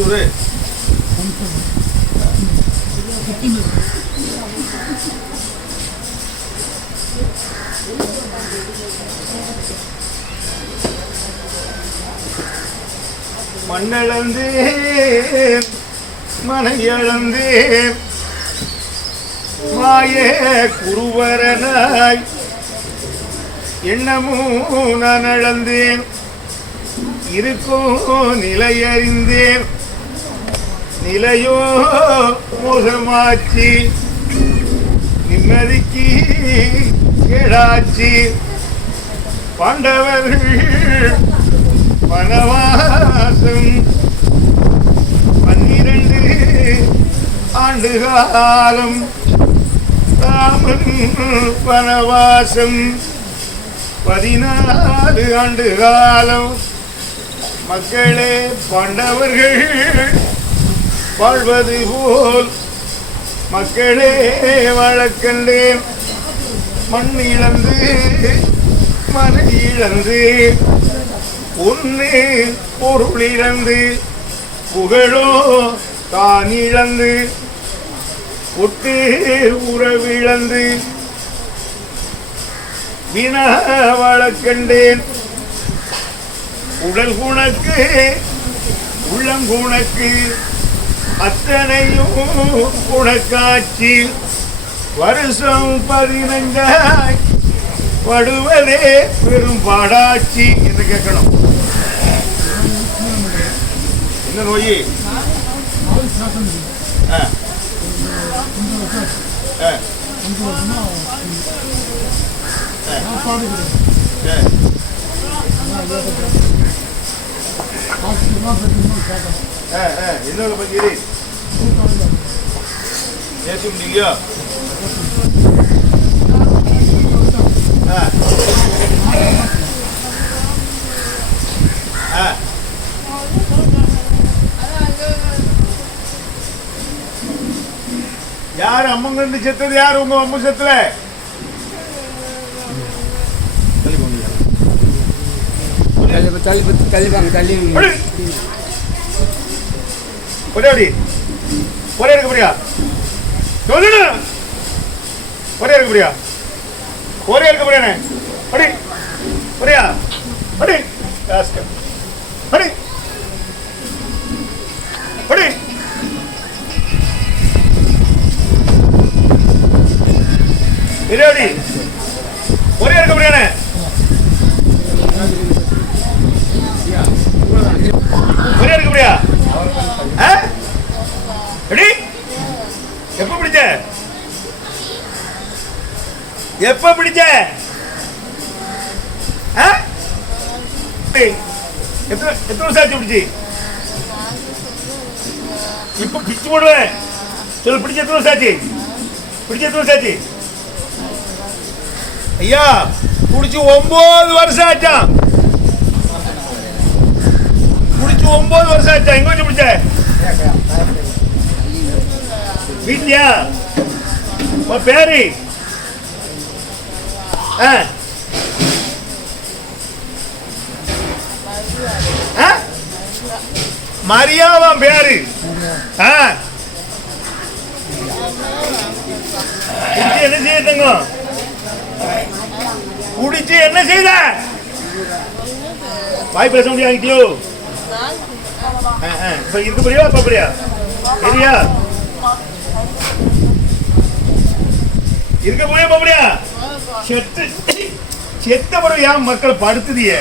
புல்லூர் மண்ணிழந்தேன் மனையிழந்தேன் மாய குருவரனாய் என்னமோ நான் இழந்தேன் இருக்கும் நிலையறிந்தேன். நிலையோ மோசமாச்சு. நிம்மதிக்கு கேடாச்சு. பாண்டவர்கள் வனவாசம் பன்னிரண்டு ஆண்டு காலம் ராமன் வனவாசம் பதினாலு ஆண்டு காலம் மக்களே பாண்டவர்கள் வாழ்வது போல். மக்களே வழக்கண்டேன் மண் இழந்து மனை இழந்து. ஒன்று பொருள் இழந்து புகழோ தான் இழந்து. ஒட்டு உறவிழந்து வினா வழக்கண்டேன். உடல் குணக்கு உள்ளம் குணக்கு அத்தனையும் உனக்காட்சி வருஷம் பதினைந்தாய் படுவதே பெரும் பாடாட்சி என்று கேட்கணும். என்ன நோய்? ஆ. ஆ. ஆ. ஆ, ஆ. என்ன பஞ்சீரி பேச முடியலையோ ஆ. ஆ. யார் அம்மங்க இருந்து செத்தது யார் உங்க அம்மு செத்துல தள்ளி தள்ளி தள்ளி வாங்க தள்ளி ஒரே அடி ஒரே இருக்க முடியா சொல்லுங்க ஒரே இருக்க முடியா ஒரே இருக்க முடியானே அடி ஒரேயா? அடி ராஸ்கல். அடி அடி இரு எப்ப பிடிச்ச? ஆ? ஏய், எத்தனை வருஷம் ஆச்சு பிடிச்சி? இப்ப பிடிச்சு போடுவேன் சொல்லு பிடிச்ச எத்தனை வருஷம் ஆச்சு? பிடிச்ச எத்தனை வருஷம் ஆச்சு? ஐயா பிடிச்சி ஒன்பது வருஷம் ஆச்சான் பிடிச்சி ஒன்பது வருஷம் ஆச்சா? எங்க வச்சு பிடிச்ச? வீட்லயா? உன் பேரு? ஆ. பேரு? என்ன செய்யுங்க குடிச்சு என்ன செய்த? வாய் பேச முடியாது ஆ, ஆ. இப்ப இருக்க இப்ப சரியா இருக்க போறியா போறியா செத்து செத்த பிறகு ஏன் மக்கள் படுத்துதிய?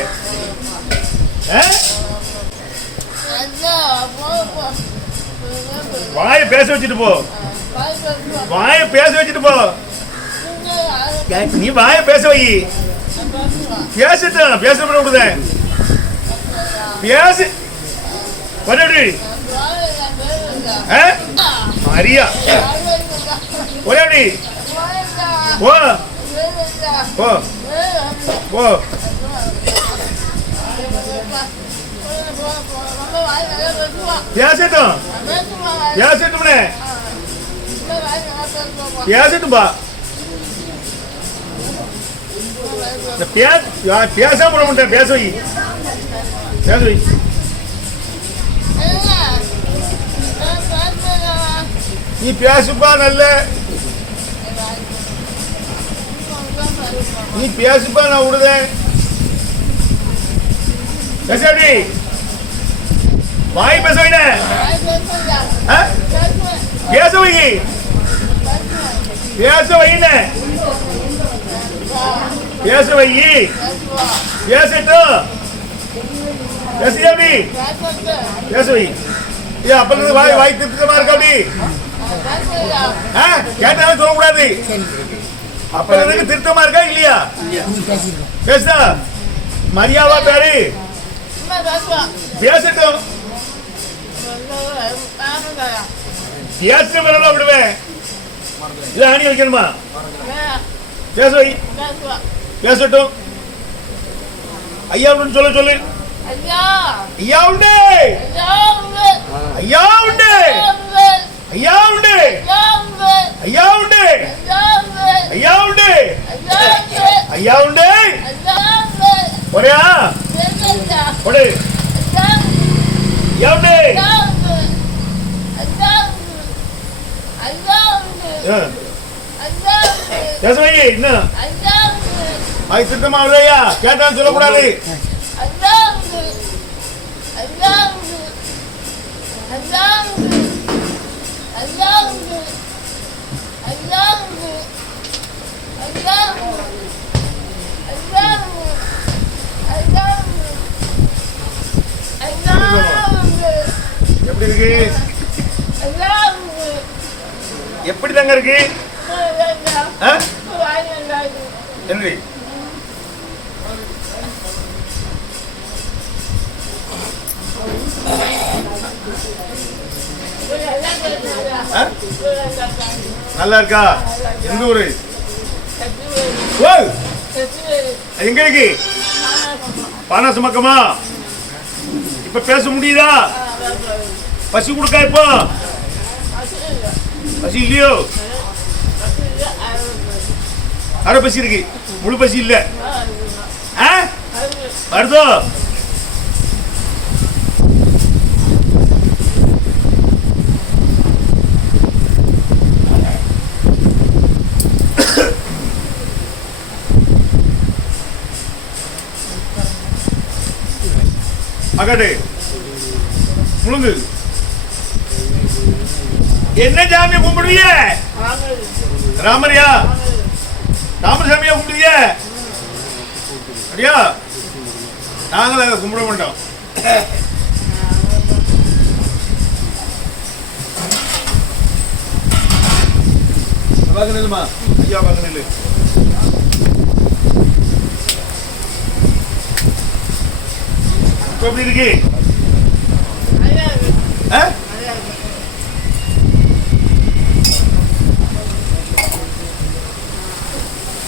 வாய பேச வச்சுட்டு போ. வாய பேச வச்சுட்டு போ. நீ வாய பேச வை. பேசிட்டு பேச. பண்ண விடுதேன் பேசு பண்ணி மரியா. ஒரே ஓ ஓ ஓ பேசட்டும் பேசட்டும்னே பேசட்டும் பா இந்த பே- யா- பேசாம விட மாட்டேன் பேச வை பேச வை நீ பேசுப்பா நல்ல நீ பேசுப்பா நான் விடுதேன். பேசாடி வாய் பேச வைன பேச வை. பேச வைன பேச வை. பேசட்டும் பேசியா அப்படி பேச வை. ஏ அப்பல வாய் வாய் திருத்தமா இருக்கா அப்படி? கேட்டாலும் சொல்லக்கூடாது. அப்ப இருந்து திருத்தமா இருக்கா இல்லையா? பேசுதா மரியாவா பேரு. பேசட்டும். பேசுற மேல விடுவேன்? இல்ல ஆணி வைக்கணுமா? பேச. வை பேசட்டும். ஐயா. உண்டு. சொல்ல சொல்லு ஐயா உண்டு. ஐயா உண்டு. ஐயா உண்டு. ஐயா உண்டு. ஐயா உண்டு. ஐயா உண்டு. ஒரேயா ஒடு ஐயா உண்டு. ஆ, பேச அது திட்டமா இல்லையா? கேட்டாலும் சொல்லக்கூடாது. எப்படி இருக்கு எப்படி தங்க இருக்கு ஆ? Thank you. நல்லா இருக்கா எந்த ஊரு? எங்க இருக்கு பானாசு மக்கமா இப்ப பேச முடியுதா? பசி கொடுக்கா இப்போ? பசி இல்லையோ? அரை பசி இருக்கு. முழு பசி இல்லை. ஆ? வருதோ? அகடு. முழுங்கு. என்ன சாமிய கும்பிடுவீங்க ராமரியா. ராமசாமியா கும்பிடுவீங்க அப்படியா நாங்கள் அதை கும்பிட மாட்டோம். பார்க்க நில்லுமா? ஐயா பார்க்க நில்லு. இப்போ எப்படி இருக்கு? ஆ?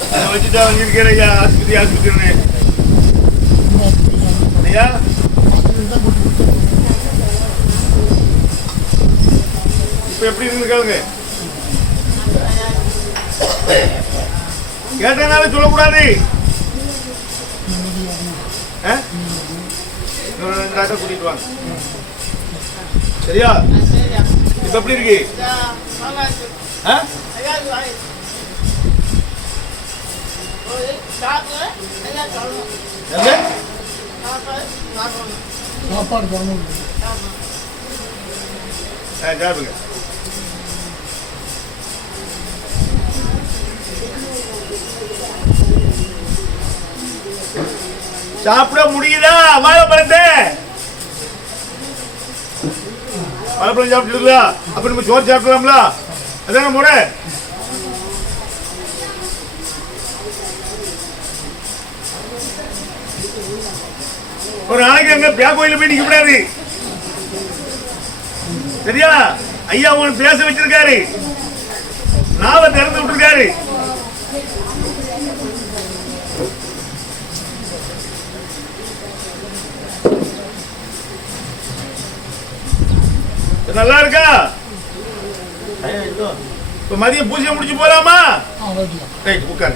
அதை வச்சுதான் வந்திருக்கிறேன் ஐயா ஆஸ்பத்திரி ஆஸ்பத்திரி ஐயா? இப்போ எப்படி இருக்காங்க கேட்டனால சொல்லக்கூடாது. ஆ? இன்னொரு ரெண்டு டாக்டர் கூட்டிட்டு வாங்க. சரியா? இப்ப எப்படி இருக்கு? சாப்பாடு சாப்பிடுங்க. சாப்பிட முடியுதா? வாழைப்பழத்தை வாழைப்பழம் சாப்பிட்டுருக்கா அப்ப நம்ம சோறு சாப்பிடலாம்ல? அதான முறை? ஒரு நாளைக்கு அங்க பியா கோயில போய் நிக்க கூடாது. சரியா? ஐயா உனக்கு பேச வச்சிருக்காரு. நாவ திறந்து விட்டுருக்காரு. நல்லா இருக்கா இப்ப மதியம் பூஜை முடிச்சு ஓகே. ரைட் உட்காரு.